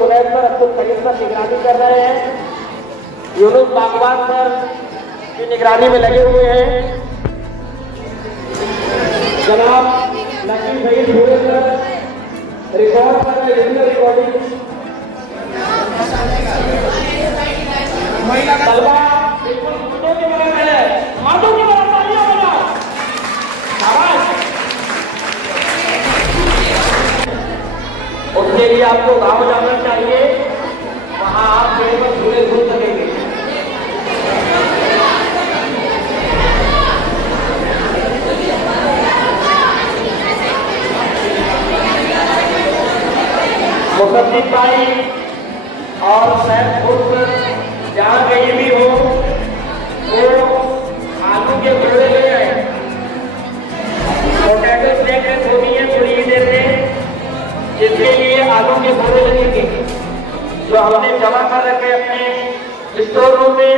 Junaid sir, Abdul Karim sir निगरानी कर रहे हैं। यूनुस बागवान सर की निगरानी में लगे हुए हैं। जनाब नकीब सईद भूरे सर रिकॉर्ड कर रहे हैं, रिकॉर्डिंग। तलबा बिल्कुल मुद्दों की बराबर है, मर्दों की बराबर तालियां बजाओ। शाबाश। उसके लिए आपको गाँव जाना चाहिए, वहां आप केवल झूले झूल सकेंगे। मुसद्दिक भाई और सैफ खुद जहाँ कहीं भी हो वो आलू के गोले ले आए। पोटैटो स्नैक होनी है थोड़ी ही देर में, जिसके लिए आलू के गोले लगेंगे जो हमने जमा कर रखे अपने स्टोर रूम में।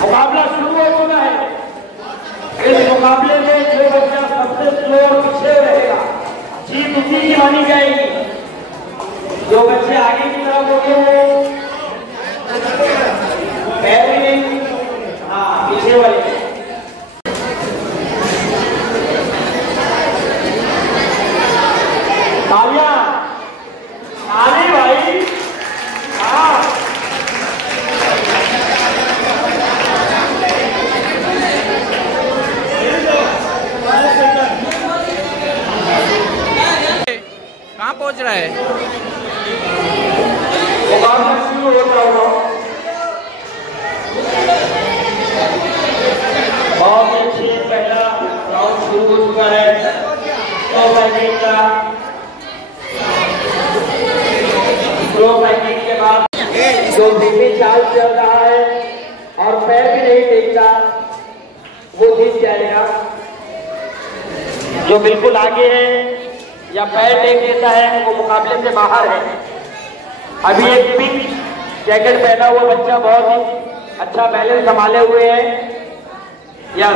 मुकाबला शुरू हो चुका है। इस मुकाबले में जो बच्चा सबसे स्लो पीछे रहेगा जीत उसी की मानी जाएगी। जो बच्चे आगे की तरफ होंगे पैर भी नहीं, हाँ पीछे वाले। तालियां ताली भाई, हाँ कहाँ पहुँच रहा है? मुकाबला शुरू होता हुआ बहुत अच्छी पहला राउंड शुरू हो चुका है। स्लो बैटिंग का स्लो बैटिंग के बाद जो धीमी चाल चल रहा है और पैर भी नहीं टेकता वो जीत जाएगा। जो बिल्कुल आगे है या पैर टेक देता है वो मुकाबले से बाहर है। अभी एक पिंक जैकेट पहना हुआ बच्चा बहुत ही अच्छा बैलेंस संभाले हुए है। या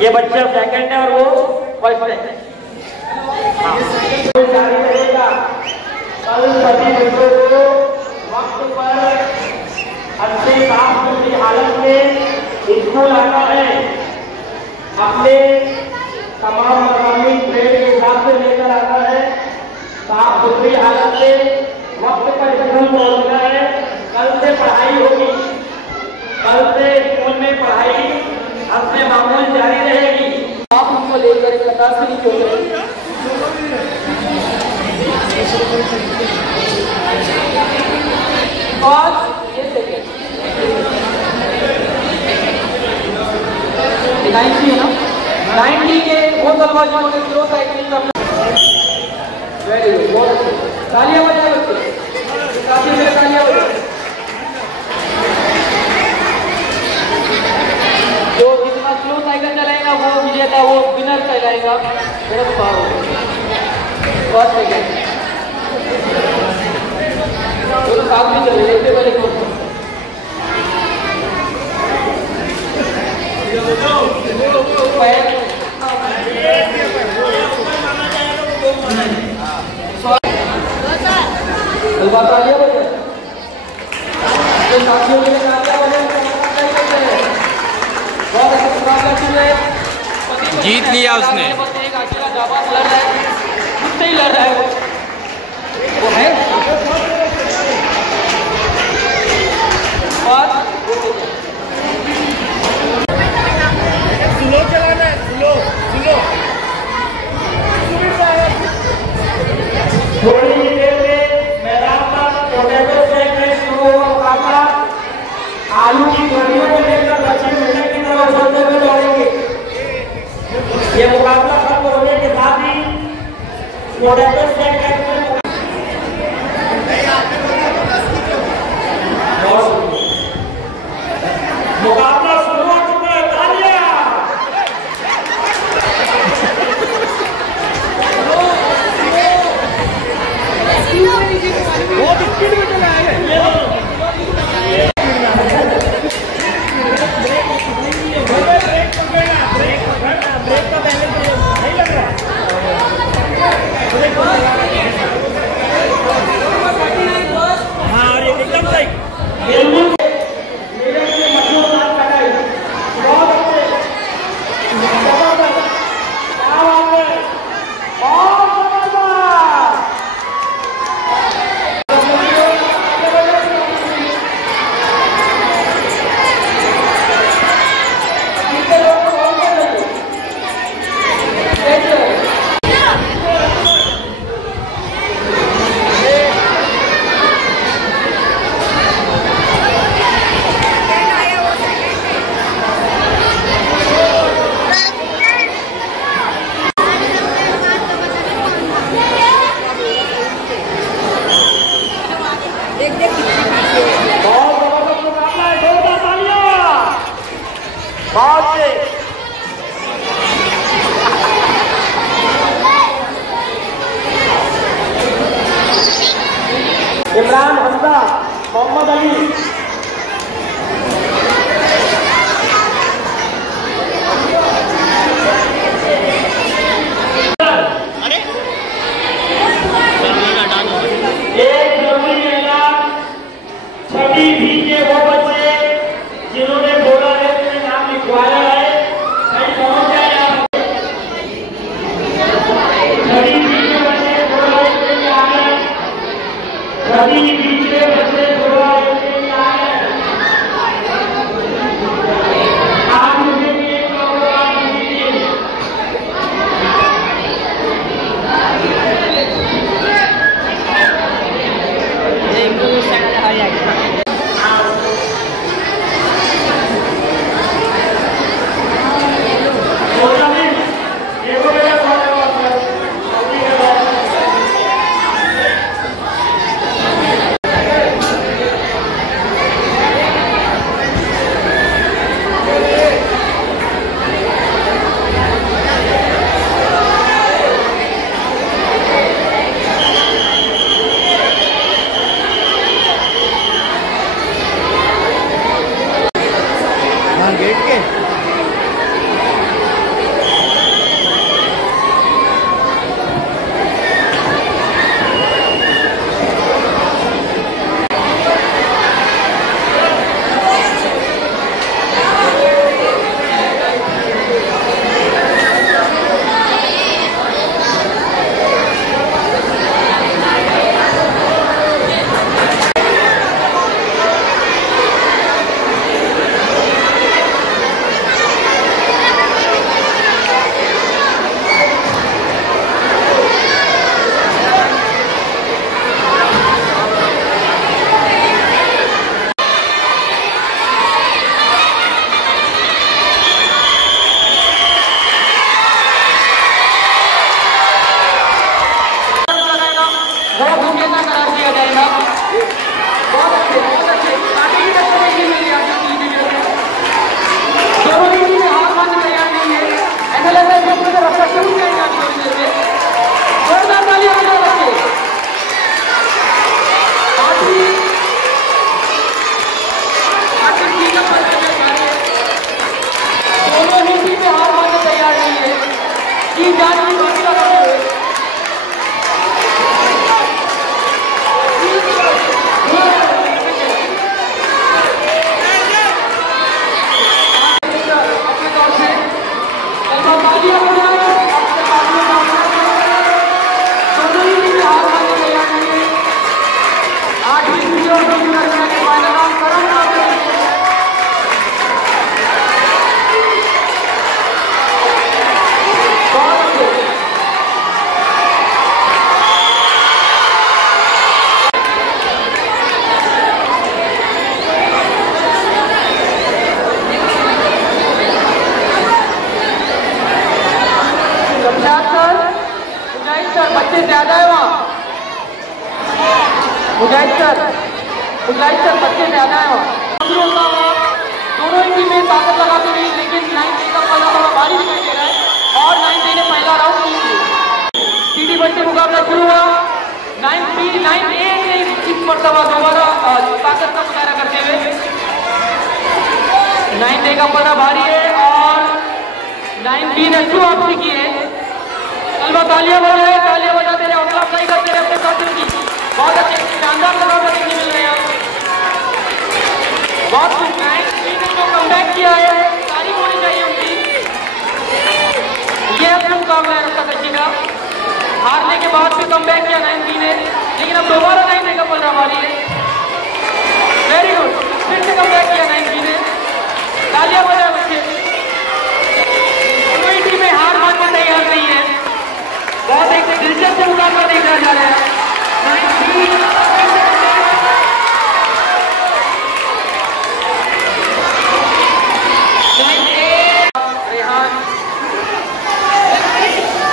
ये बच्चा सेकंड है और वो फर्स्ट है। जारी रहेगा। कल सभी बच्चों को वक्त पर अच्छे साफ सुथरी हालत में स्कूल आना है। अपने तमाम मकामी ट्रेड के हिसाब से लेकर आता है। साफ सुथरी हालत में वक्त पर स्कूल पहुंचना है। कल से पढ़ाई होगी, कल से स्कूल में पढ़ाई अपने मामूल जारी रहेगी। आप उसको लेकर कतार से नहीं चल रहे। ये सेकेंड दिखाई थी ना 90 के वो दरवाजे में स्लो साइकिलिंग करना। वेरी गुड, बहुत अच्छे। तालियां बजाओ बच्चे, काफी मेरे तालियां बजाओ। जो जितना स्लो साइकिल चलाएगा वो विजेता, वो विनर कहलाएगा। मेरे को बहुत सेकेंड दोनों साथ में चले देखते पहले को साथियों के लिए जीत लिया उसने। एक अकेला जाबाज लड़ रहा है, किससे ही लड़ रहा है वो है। और स्लो चलाना है, स्लो स्लो। थोड़ी ही देर में मैदान पर पोटैटो स्नैक में शुरू होगा मुकाबला। आलू की फलियों को लेकर बच्चे मिलने की तरफ चलते हुए दौड़ेंगे। ये मुकाबला खत्म होने के साथ ही पोटैटो स्नैक और से इमरान हमजा, मोहम्मद अली, एक जरूरी ऐलान, छठी भी के वो बच्चे जिन्होंने बोला है कि नाम लिखवाया है, कहीं पहुंच जाए आप। छठी भी के बच्चे बोला है कि आ गए, छठी भी के बच्चे बोला है कि आ गए। आप मुझे भी एक प्रोग्राम दीजिए। गेट के बच्चे ज्यादा है वहाँ। मुजाहिद सर बच्चे ज्यादा है वहाँ। दोनों ही टीमें ताकत लगाती रही, लेकिन 9 का पहला थोड़ा भारी दिखाई दे रहा है और 9 ने पहला राउंड जीत लिया। सीडी बच्चे मुकाबला शुरू हुआ। 9 ने इस मरतबा दोबारा ताकत का मुजाहरा करते हुए 9 का पहला भारी है और 9 ने अच्छी वापसी की है। अलवा तालियां बजाते रहे, हौसला अफजाई करते रहे अपने साथियों की। बहुत अच्छे शानदार मुकाबला देखने मिल रहे हैं। बहुत कुछ 9 ने जो कमबैक किया है तारीफ होनी चाहिए उनकी। ये अपना मुकाबला है रफ्ता कच्ची का। हारने के बाद भी कमबैक किया 9 ने, लेकिन अब दोबारा 9 का पलड़ा मारी है। वेरी गुड, फिर से कमबैक किया 9 ने। तालियां बजाए बच्चे। कोई टीमें हार मानने तैयार नहीं है। बहुत एक दिलचस्प मुकाबला देखा जा रहा है।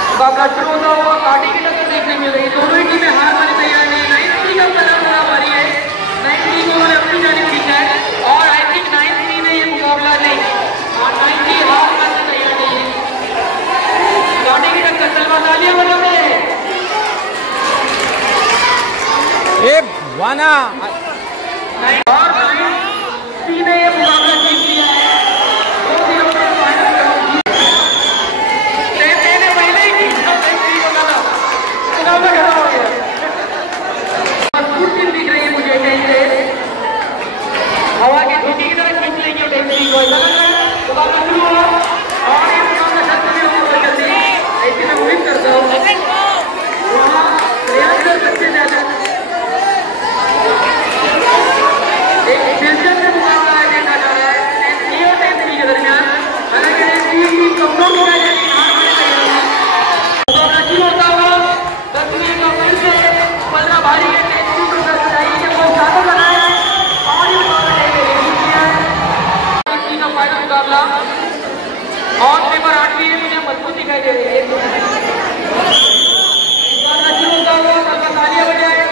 मुकाबला शुरू होता हुआ काटी की टक्कर देखने मिल रही है। दोनों ही टीमें हार मानने तैयार नहीं है। 9 का पहला बराबरी है। 9 को उन्होंने अपनी जानिब खींचा है और आई थिंक 9 ने ये मुकाबला नहीं और 9 वाना और सी ने ये मुकाबला जीत लिया है। 2 दिनों में फाइनल मैंने पहले ही मुकाबला खड़ा हो गया। मजबूत दिख रही है मुझे कहीं से हवा के झोंके की तरह खींच लेंगे टेंसी को। मुकाबला शुरू हुआ और ये मुकाबला खत्म नहीं होगा जल्दी, ऐसे मैं उम्मीद करता हूँ वहाँ प्रयास कर सकते ज्यादा एक दिलचस्प मुकाबला है देखा जा रहा है टेंसी और टेंसी के दरमियान। हालांकि टेंसी की कमजोर दिखाई दे रही है, मुकाबला शुरू होता हुआ 10वीं का फिर से पलड़ा भारी है। टेंसी को चाहिए कि वो ज्यादा बनाए और ये मुकाबला का फाइनल मुकाबला और पेपर 8वीं में मुझे मजबूत दिखाई दे रही है। मुकाबला शुरू होता हुआ सबका तालियां बजाए।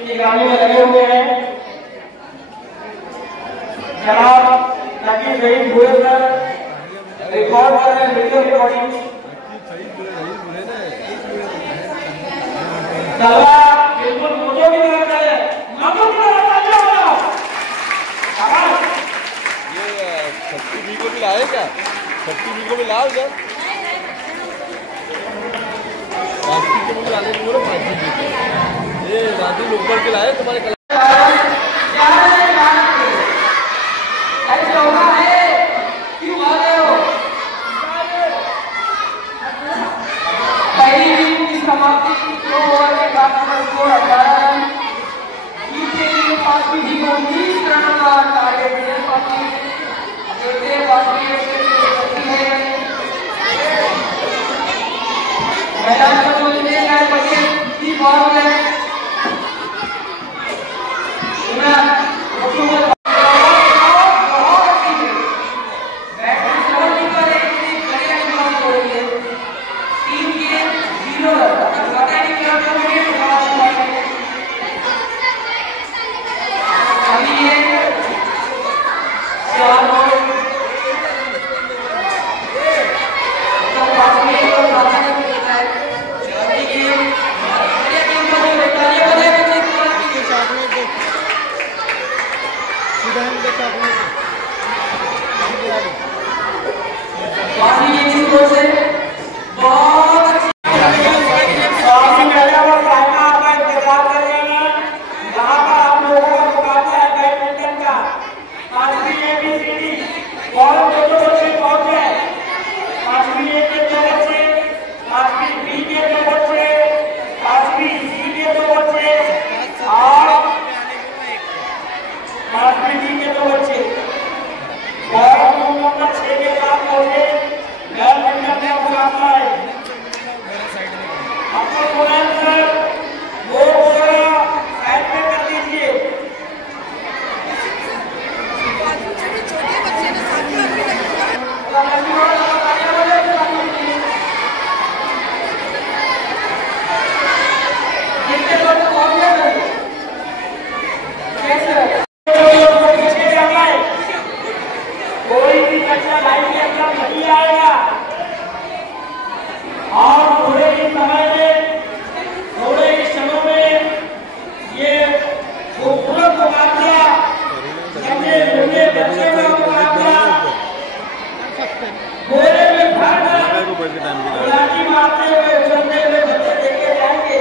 निगरानी में लगे हुए हैं। जनाब नकीब शहीद हुए सर रिकॉर्ड कर रहे हैं, वीडियो रिकॉर्डिंग बिल्कुल मुझे भी नहीं लगता है। ये 30 को भी लाए क्या? 30 को भी लाओ उधर 5 को भी लाने को बोलो। 5 ये राजू लोकल के लाए तुम्हारे घोड़े में भरकर गुलाटी मारते हुए उछलते हुए बच्चे देखे जाएंगे।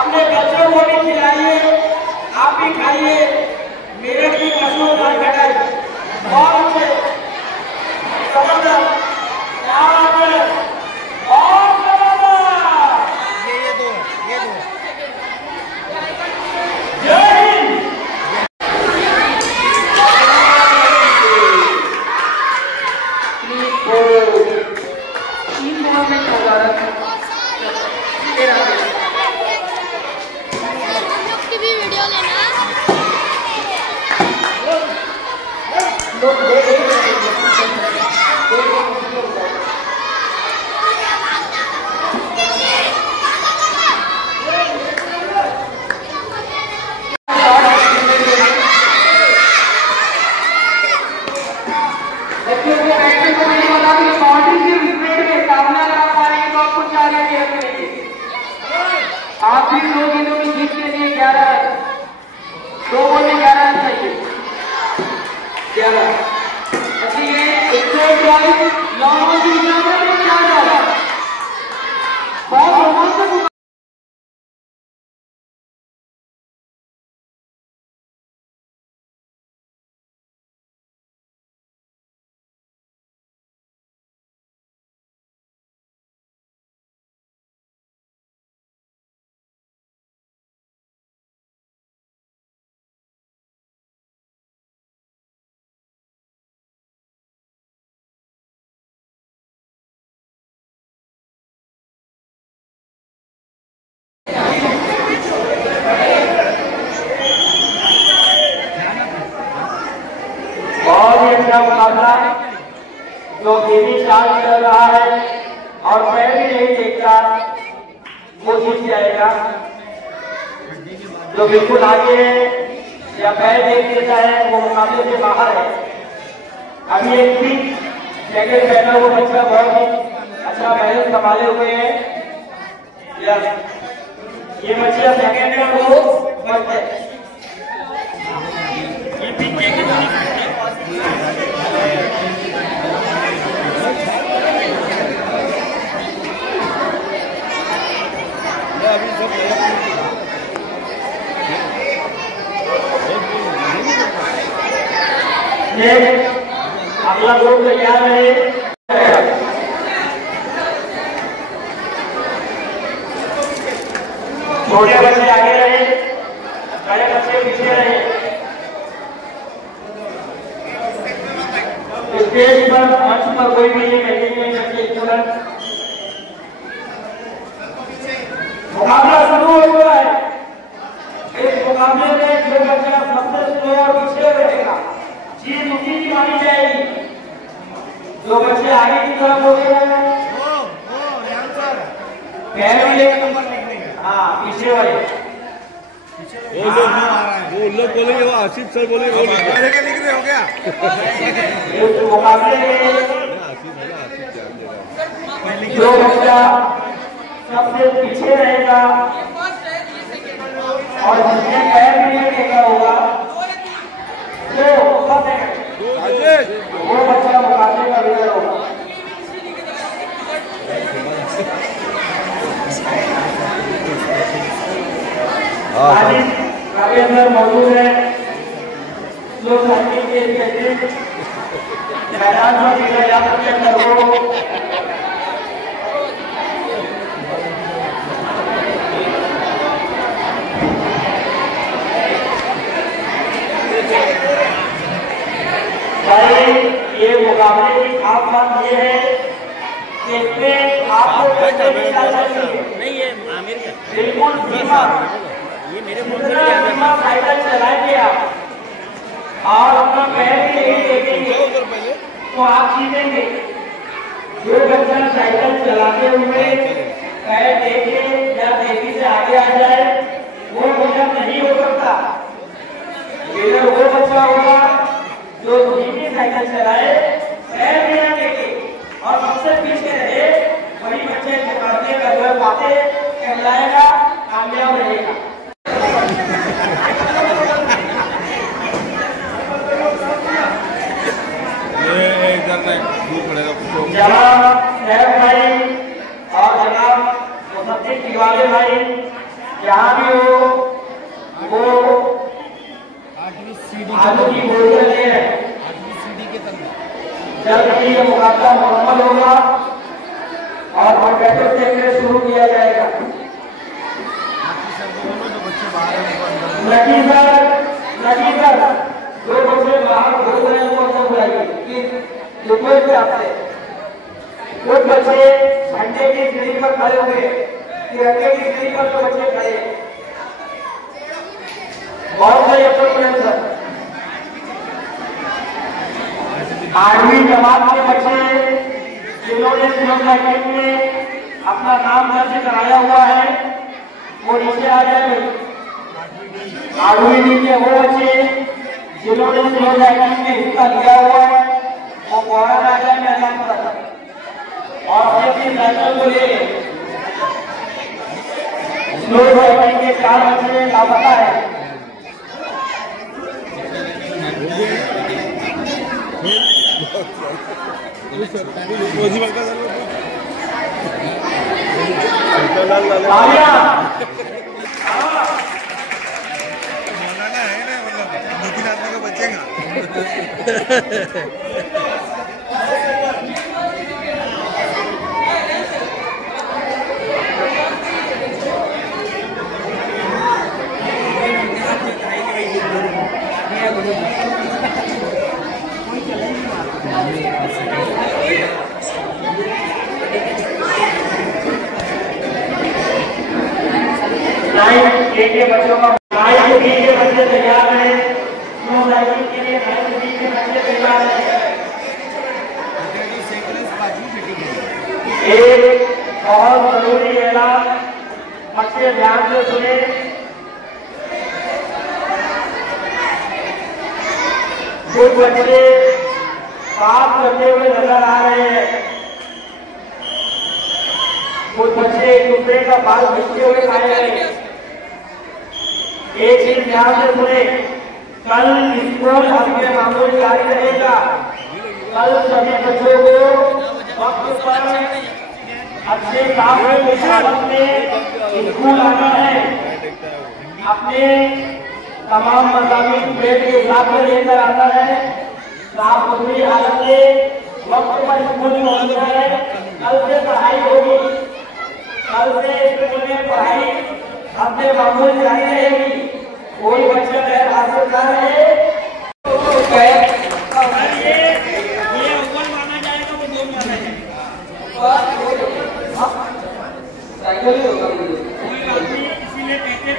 अपने बच्चों को भी खिलाइए, आप भी खाइए। मेरे की मशहूर घटाई बहुत अच्छे जबरदस्त, क्या बात है, बहुत जबरदस्त। ये दो जय हिंद। की भी वीडियो लेना। आखिरी 2 गेंदों में जीत के लिए 11 रन, 2 बॉल में 11 रन चाहिए। 11 142 लॉन्ग की इजाजत में 4 रन। बहुत रोमांचक मुकाबला जो गेमी चाल चल रहा है और मैं भी नहीं देखता वो जीत जाएगा। जो बिल्कुल आगे है या मैं देख लेता है वो मुकाबले से बाहर है। अभी एक भी जैकेट पहना हुआ बच्चा बहुत ही अच्छा मेहनत संभाले हुए हैं। ये बच्चा सेकेंड में वो फर्स्ट है। अगला ग्रुप तैयार रहे। छोटे बच्चे आगे रहे, बड़े बच्चे पीछे रहे। स्टेज पर मंच पर कोई भी नहीं बच्चे तुरंत मुकाबला शुरू हो चुका है। इस मुकाबले में जो बच्चा सबसे स्लो और पीछे रहेगा जीत उसी की मानी जाएगी। जो बच्चे आगे की तरफ हो गए हैं हाँ पीछे वाले वो लोग बोलेंगे, वो आसिफ सर बोलेंगे वो लिख रहे हो क्या? मुकाबले जो बच्चा सबसे पीछे रहेगा और जिसने पैर भी नहीं देखा होगा वो बच्चा मुकाबले का विनर होगा। राजेंद्र मौजूद है, लोग मैदान में खेला जा सकते हैं। भाई ये मुकाबले की खास बात ये है कि इसमें आपको नहीं है आमिर का बिल्कुल ये मेरे साइकिल चलाएंगे आप और अपना पैर भी नहीं देखेंगे तो आप जीतेंगे। जो बच्चा साइकिल चलाते हुए पैर देखे या देखी से आगे आ जाए वो विनर नहीं हो सकता। विनर वो बच्चा होगा जो धीमी साइकिल चलाए, पैर भी ना देखे और सबसे पीछे रहे, वही बच्चे मुकाबले का जो बातें कहलाएगा, कामयाब रहेगा। ये एकदम जनाब शहर भाई और जनाब मुसद्दिक दीवाने भाई यहाँ भी वो आलू की बोरियां ले रहे हैं। जल्द ही ये मुकाबला मुकम्मल होगा और कॉम्पिटिटिव टेस्ट शुरू किया जाएगा। नकीसर जो बच्चे बाहर घूम रहे हैं उनको सब बुलाइए कि रिक्वेस्ट है आपसे। कुछ बच्चे घंटे की सीढ़ी पर खड़े हुए, तिरंगे की सीढ़ी पर जो बच्चे खड़े, बहुत सही सर। 8वीं जमात के बच्चे जिन्होंने सिलोट में अपना नाम दर्ज कराया हुआ है वो नीचे आ जाए। 8वीं के वो बच्चे जिन्होंने सिलोट में हिस्सा लिया हुआ है वो फौरन आ जाए मैदान पर और अपनी साइकिल को ले। सिलोट के 4 बच्चे लापता है। के बच्चों का के बच्चे तैयार हैं। के लिए के बच्चे तैयार हैं। एक बहुत जरूरी ऐलान, बच्चे ध्यान से सुने। कुछ बच्चे बात करते हुए नजर आ रहे हैं। कुछ बच्चे एक दूसरे का बाल खींचते हुए खाए गए। एक चीज ध्यान से सुने, कल स्कूल अपने मामूल जारी रहेगा। कल सभी बच्चों को वक्त पर अच्छे काम की हालत में स्कूल आना है। अपने तमाम मज़ामीन बेड के हिसाब से लेकर आना है। साफ सुथरी हालत में वक्त पर स्कूल पहुंचना है। कल से पढ़ाई होगी। कल से स्कूल में पढ़ाई अपने मामूल जारी रहेगी। कोई बच्चा गैर हाजिर ना रहे। ये अव्वल माना जाएगा, वो 2 माना जाएगा। इसीलिए कहते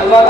अल्लाह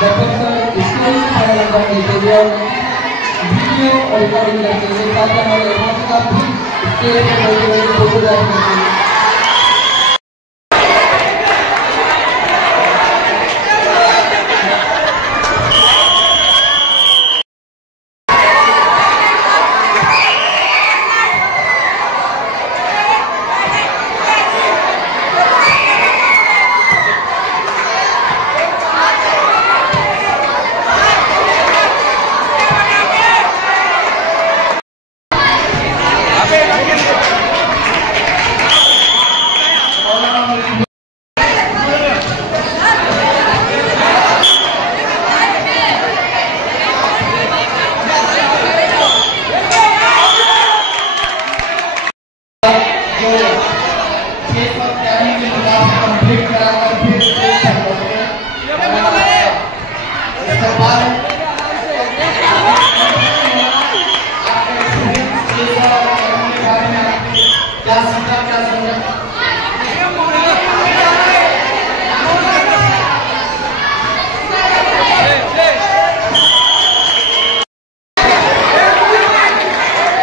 जब तक स्कूल नंबर देते हुए वीडियो और रिकॉर्डिंग करते हुए साथ हमारे का भी स्टेज पर फोटोग्राफ करते हैं।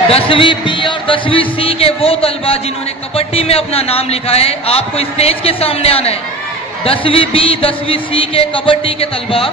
10वीं बी और 10वीं सी के वो तलबा जिन्होंने कबड्डी में अपना नाम लिखा है, आपको स्टेज के सामने आना है। 10वीं बी 10वीं सी के कबड्डी के तलबा।